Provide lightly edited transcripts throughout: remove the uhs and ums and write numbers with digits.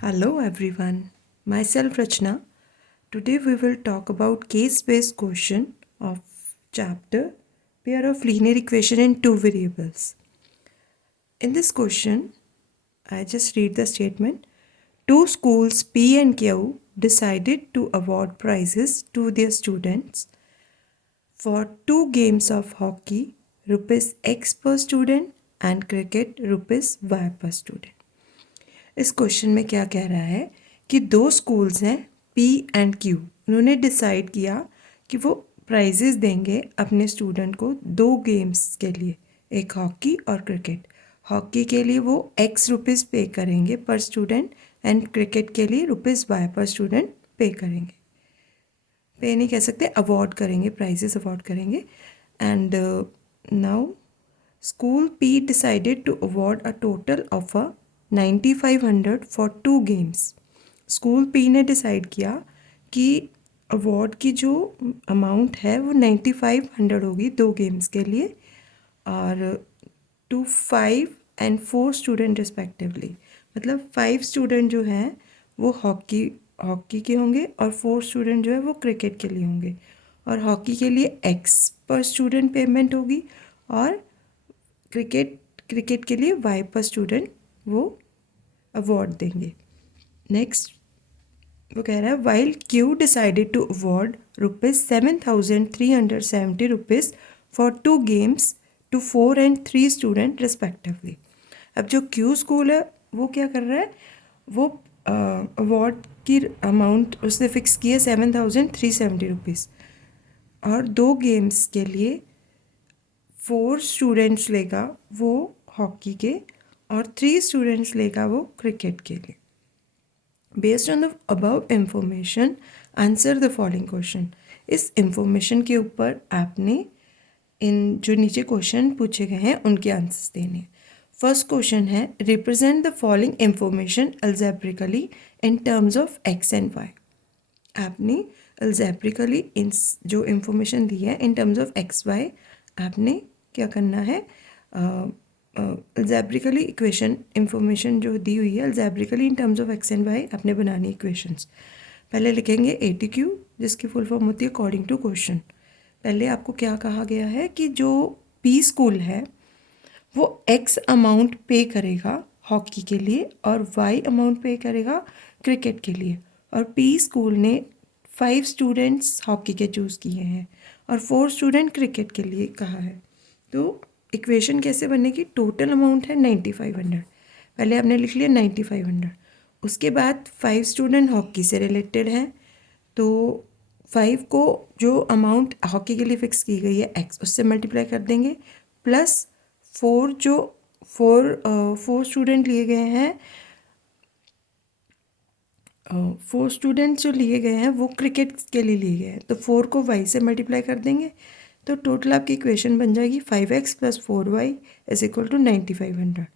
Hello everyone, myself Rachna. Today we will talk about case-based question of chapter pair of linear equation in two variables. In this question, I just read the statement. Two schools P and Q decided to award prizes to their students for two games of hockey, rupees X per student and cricket, rupees Y per student. इस question में क्या कह रहा है कि दो schools हैं P and Q, उन्होंने डिसाइड किया कि वो प्राइजेस देंगे अपने स्टूडेंट को दो गेम्स के लिए, एक हॉकी और क्रिकेट। हॉकी के लिए वो एक्स रुपीज़ पे करेंगे पर स्टूडेंट एंड क्रिकेट के लिए रुपीज़ वाई पर स्टूडेंट पे करेंगे। पे नहीं कह सकते, अवॉर्ड करेंगे, प्राइजेस अवॉर्ड करेंगे। And now school P decided to award a total of 9500 for two games. School P ने डिसाइड किया कि अवार्ड की जो अमाउंट है वो 9500 होगी दो गेम्स के लिए, और टू 5 and 4 स्टूडेंट रिस्पेक्टिवली। मतलब 5 स्टूडेंट जो हैं वो हॉकी के होंगे और 4 स्टूडेंट जो है वो क्रिकेट के लिए होंगे। और हॉकी के लिए एक्स पर स्टूडेंट पेमेंट होगी और क्रिकेट के लिए वाई पर स्टूडेंट वो अवार्ड देंगे। नेक्स्ट वो कह रहा है while Q decided to award ₹7,370 for two games to 4 and 3 student respectively. अब जो क्यू स्कूल है वो क्या कर रहा है, वो अवार्ड की अमाउंट उसने फिक्स की है ₹7,370 और दो गेम्स के लिए 4 स्टूडेंट्स लेगा वो हॉकी के और 3 स्टूडेंट्स लेगा वो क्रिकेट के लिए। Based on the above information answer the following question. इस इंफॉर्मेशन के ऊपर आपने इन जो नीचे क्वेश्चन पूछे गए हैं उनके आंसर्स देने। फर्स्ट क्वेश्चन है represent the following information algebraically in terms of X and Y. आपने अल्जेब्रिकली इन जो इंफॉर्मेशन दी है in terms of X Y आपने क्या करना है, अल्जेब्रिकली इक्वेशन इंफॉर्मेशन जो दी हुई है algebraically in terms of X and Y आपने बनानी इक्वेशंस। पहले लिखेंगे ATQ जिसकी फुल फॉर्म होती है अकॉर्डिंग टू क्वेश्चन। पहले आपको क्या कहा गया है कि जो पी स्कूल है वो एक्स अमाउंट पे करेगा हॉकी के लिए और वाई अमाउंट पे करेगा क्रिकेट के लिए, और पी स्कूल ने 5 स्टूडेंट्स हॉकी के चूज़ किए हैं और 4 स्टूडेंट क्रिकेट के लिए कहा है। तो इक्वेशन कैसे बनेगी, टोटल अमाउंट है 9500, पहले आपने लिख लिया 9500। उसके बाद 5 स्टूडेंट हॉकी से रिलेटेड हैं तो 5 को जो अमाउंट हॉकी के लिए फ़िक्स की गई है एक्स उससे मल्टीप्लाई कर देंगे, प्लस 4 जो 4 स्टूडेंट लिए गए हैं, 4 स्टूडेंट जो लिए गए हैं वो क्रिकेट के लिए लिए गए हैं तो 4 को वाई से मल्टीप्लाई कर देंगे। तो टोटल आपकी इक्वेशन बन जाएगी 5x + 4y = 9500।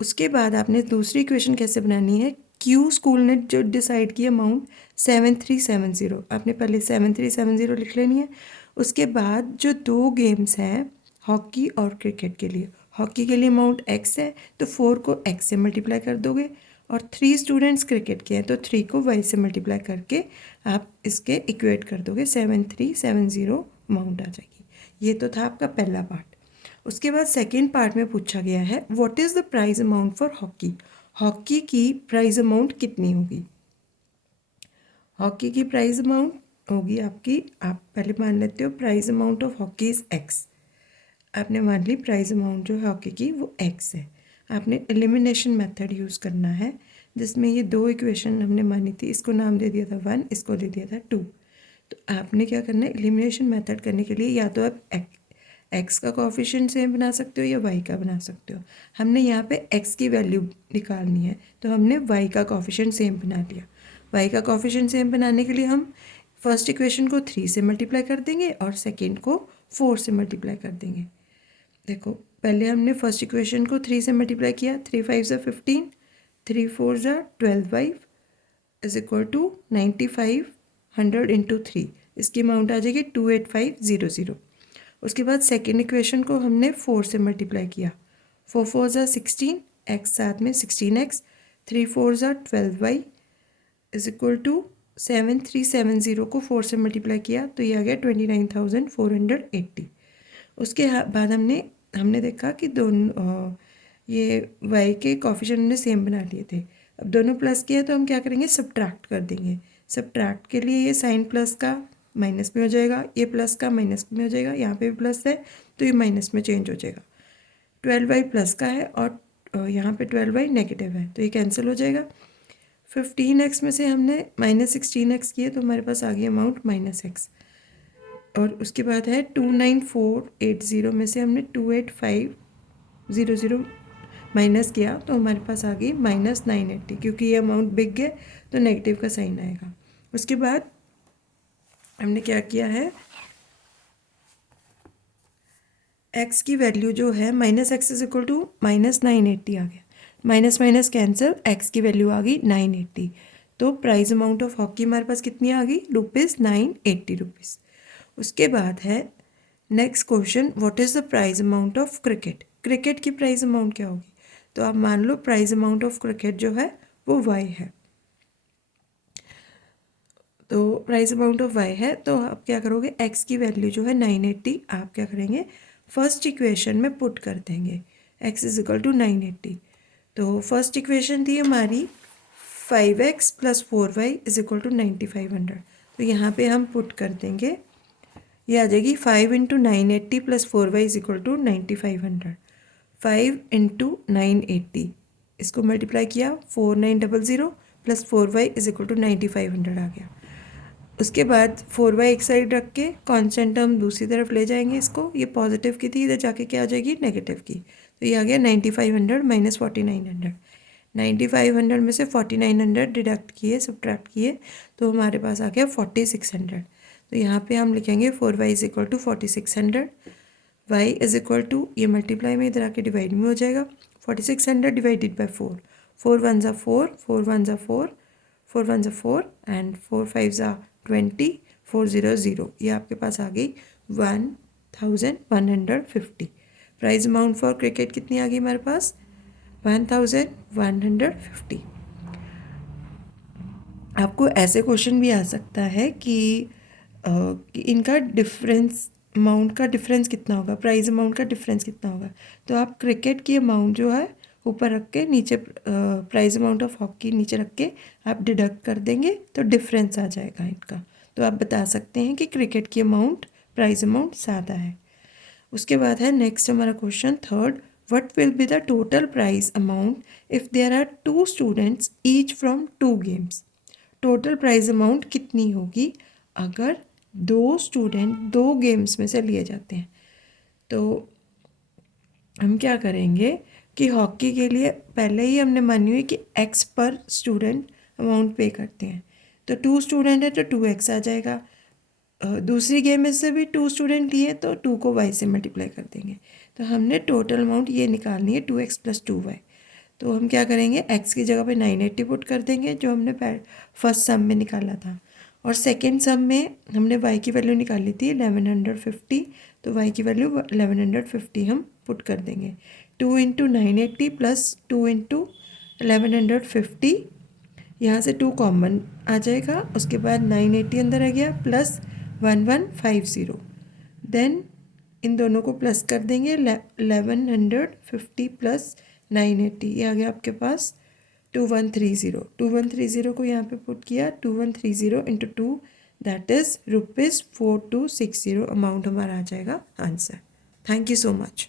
उसके बाद आपने दूसरी इक्वेशन कैसे बनानी है, क्यू स्कूल ने जो डिसाइड की अमाउंट 7370, आपने पहले 7370 लिख लेनी है। उसके बाद जो दो गेम्स हैं हॉकी और क्रिकेट के लिए, हॉकी के लिए अमाउंट x है तो 4 को x से मल्टीप्लाई कर दोगे, और 3 स्टूडेंट्स क्रिकेट के हैं तो 3 को y से मल्टीप्लाई करके आप इसके इक्वेट कर दोगे, 7370 अमाउंट आ जाएगी। ये तो था आपका पहला पार्ट। उसके बाद सेकेंड पार्ट में पूछा गया है what is the prize amount for hockey. Hockey की प्राइज अमाउंट कितनी होगी, हॉकी की प्राइज अमाउंट होगी आपकी, आप पहले मान लेते हो prize amount of hockey is X. आपने मान ली प्राइज अमाउंट जो है हॉकी की वो एक्स है। आपने एलिमिनेशन मेथड यूज़ करना है जिसमें ये दो इक्वेशन हमने मानी थी, इसको नाम दे दिया था 1, इसको दे दिया था 2। तो आपने क्या करना है, एलिमिनेशन मेथड करने के लिए या तो आप एक्स का कोफिशिएंट सेम बना सकते हो या वाई का बना सकते हो। हमने यहाँ पे एक्स की वैल्यू निकालनी है तो हमने वाई का कोफिशिएंट सेम बना लिया। वाई का कोफिशिएंट सेम बनाने के लिए हम फर्स्ट इक्वेशन को 3 से मल्टीप्लाई कर देंगे और सेकेंड को 4 से मल्टीप्लाई कर देंगे। देखो पहले हमने फर्स्ट इक्वेशन को 3 से मल्टीप्लाई किया, 3 5 ज़ा 15, 3 4 ज़ा 12y = 9500 × 3, इसकी अमाउंट आ जाएगी 28500। उसके बाद सेकेंड इक्वेशन को हमने 4 से मल्टीप्लाई किया, 4 4 ज़ा 16, एक्स साथ में 16x, 3 4 12y is equal to 7370 को 4 से मल्टीप्लाई किया तो ये आ गया 29,480। उसके बाद हमने देखा कि दोनों ये y के कोफिशिएंट हमने सेम बना लिए थे। अब दोनों प्लस किया तो हम क्या करेंगे, सब्ट्रैक्ट कर देंगे। सब्ट्रैक्ट के लिए ये साइन प्लस का माइनस में हो जाएगा, ये प्लस का माइनस में हो जाएगा, यहाँ पे भी प्लस है तो ये माइनस में चेंज हो जाएगा। 12y प्लस का है और यहाँ पे 12y नेगेटिव है तो ये कैंसिल हो जाएगा। 15x में से हमने -16x किए तो हमारे पास आ गया अमाउंट -x। और उसके बाद है 29480 में से हमने 28500 माइनस किया तो हमारे पास आ गई -980, क्योंकि ये अमाउंट बिग है तो नेगेटिव का साइन आएगा। उसके बाद हमने क्या किया है, x की वैल्यू जो है -x इज इक्वल टू -980 आ गया, माइनस माइनस कैंसिल, x की वैल्यू आ गई 980। तो प्राइस अमाउंट ऑफ हॉकी हमारे पास कितनी आ गई, ₹980। उसके बाद है next question, what is the price amount of cricket. Cricket की प्राइस अमाउंट क्या होगी, तो आप मान लो प्राइस अमाउंट ऑफ क्रिकेट जो है वो y है। तो प्राइस अमाउंट ऑफ y है तो आप क्या करोगे, x की वैल्यू जो है 980 आप क्या करेंगे, फर्स्ट इक्वेशन में पुट कर देंगे, x इज इक्वल टू 980। तो फर्स्ट इक्वेशन थी हमारी 5x + 4y is equal to 9500। तो यहाँ पे हम पुट कर देंगे, ये आ जाएगी 5 × 980 + 4y इज इक्वल टू 9500। 5 × 980 इसको मल्टीप्लाई किया 4900 + 4y इज इक्वल टू 9500 आ गया। उसके बाद 4y एक साइड रख के कांस्टेंट टर्म दूसरी तरफ ले जाएंगे इसको, ये पॉजिटिव की थी, इधर जाके क्या आ जाएगी, नेगेटिव की। तो ये आ गया 9500 - 4900। 9500 में से 4900 डिडक्ट किए, सब्ट्रैक्ट किए तो हमारे पास आ गया 4600। तो यहाँ पे हम लिखेंगे 4y is equal to 4600, y is equal to, ये मल्टीप्लाई में इधर आके डिवाइड में हो जाएगा, 4600 डिवाइडेड बाई 4, 4 1 ज़ा 4, 4 1 ज़ा 4, 4 1 ज़ा 4 एंड 4 5 ज़ा 20, 400, ये आपके पास आ गई 1150। प्राइस अमाउंट फॉर क्रिकेट कितनी आ गई हमारे पास, 1150। आपको ऐसे क्वेश्चन भी आ सकता है कि इनका डिफरेंस, अमाउंट का डिफरेंस कितना होगा, प्राइस अमाउंट का डिफरेंस कितना होगा। तो आप क्रिकेट की अमाउंट जो है ऊपर रख के, नीचे प्राइस अमाउंट ऑफ हॉकी नीचे रख के आप डिडक्ट कर देंगे तो डिफरेंस आ जाएगा इनका। तो आप बता सकते हैं कि क्रिकेट की अमाउंट, प्राइस अमाउंट ज़्यादा है। उसके बाद है नेक्स्ट हमारा question third, what will be the total price amount if there are 2 students each from 2 games. Total price amount कितनी होगी अगर 2 स्टूडेंट 2 गेम्स में से लिए जाते हैं। तो हम क्या करेंगे कि हॉकी के लिए पहले ही हमने मानी हुई कि x पर स्टूडेंट अमाउंट पे करते हैं, तो 2 स्टूडेंट है तो 2x आ जाएगा। दूसरी गेम में से भी 2 स्टूडेंट लिए तो 2 को y से मल्टीप्लाई कर देंगे। तो हमने टोटल अमाउंट ये निकालनी है 2x + 2y। तो हम क्या करेंगे, x की जगह पे 980 पुट कर देंगे जो हमने फर्स्ट सम में निकाला था, और सेकेंड सम में हमने y की वैल्यू निकाली थी 1150, तो y की वैल्यू 1150 हम पुट कर देंगे। 2 × 980 + 2 × 1150, यहाँ से 2 कॉमन आ जाएगा। उसके बाद 980 अंदर आ गया प्लस 1150, देन इन दोनों को प्लस कर देंगे, 1150 + 980, ये आ गया आपके पास 2130। 2130 को यहाँ पे पुट किया, 2130 × 2 दैट इज़ ₹4260 अमाउंट हमारा आ जाएगा answer. Thank you so much.